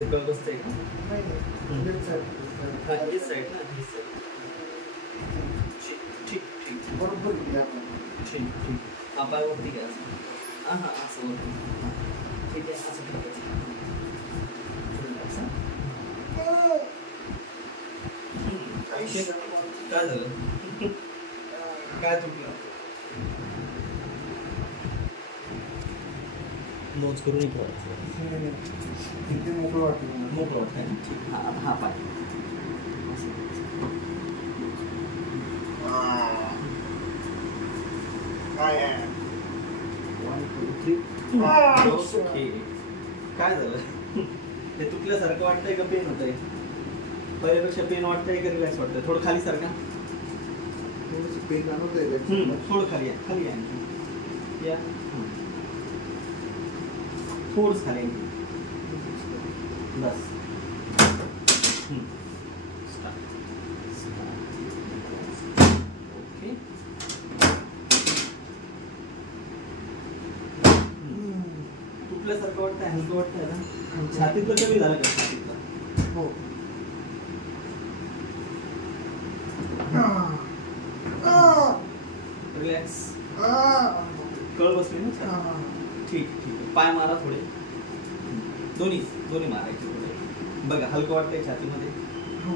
कळ बसतंय का? नाही हां हीच साईड ना, हीच साईड. ठीक ठीक बरोबर ठीक ठीक. हा पाय वरती घ्या असं. हां हां असं वरती. हां ठीक आहे, असं ठेवायचं. रिलॅक्स हां. काय झालं? काय चुकलं? नोज करून ठेवायचं. इथे मोकळं वाटतं. मोकळं वाटतंय ना? ठीक. हां आता हा पाय काय आहे? 1 2 3. ओके. काय झालं? हे तुटल्यासारखं वाटतंय का पेन होतंय? पहिल्यापेक्षा पेन वाटतंय का रिलॅक्स वाटतंय? थोडं खाली सारखा. थोडंसं पेन जाणवतंय. थोडं खाली आहे, खाली आहे. या थोडंच खाली आहे. बस. ओके. तुटल्यासारखं वाटतंय, हलकं वाटतंय ना? छातीतलं कमी झालं का? छातीतलं हो. रिलॅक्स. कळ बसली ना? ठीक ठीक. पाय मारा थोडे, दोन्ही दोन्ही मारायचे थोडे. बघा हलकं वाटतंय छातीमध्ये. हो.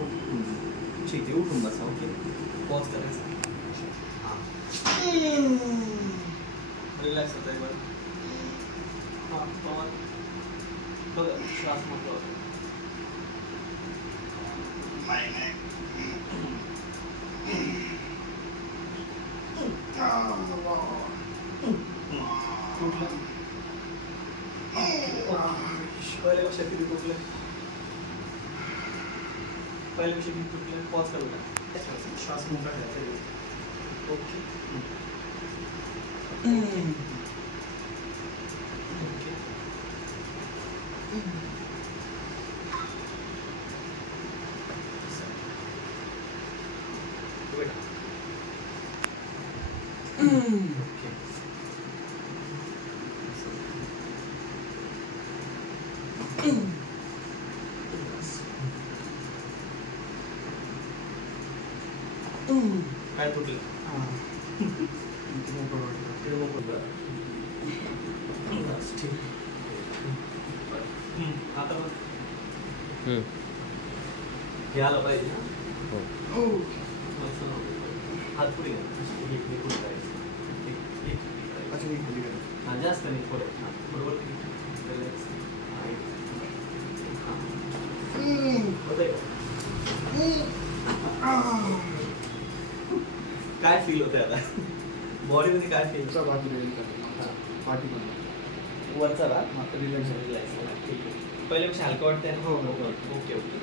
ठीक आहे, उठून बसा. ओके, पॉज करायचा. रिलॅक्स होत आहे बरं. हां पवन बघा श्वास मोकळा होतो. पहिल्यापेक्षा किती तुटलं? पहिल्यापेक्षा किती तुटलं? पॉज करू का? श्वास मोकळा घ्यायचा. ओके काय तुटलं? आता बघ हे आलं पाहिजे ना. हात पुढे घ्या. हा जास्त नाही, थोडं बरोबर. काय फील होतंय आता बॉडीमध्ये? काय फील? वरचा भाग रिलॅक्स. ठीक आहे, पहिल्यापेक्षा हलकं वाटतंय ना? हो ओके ओके.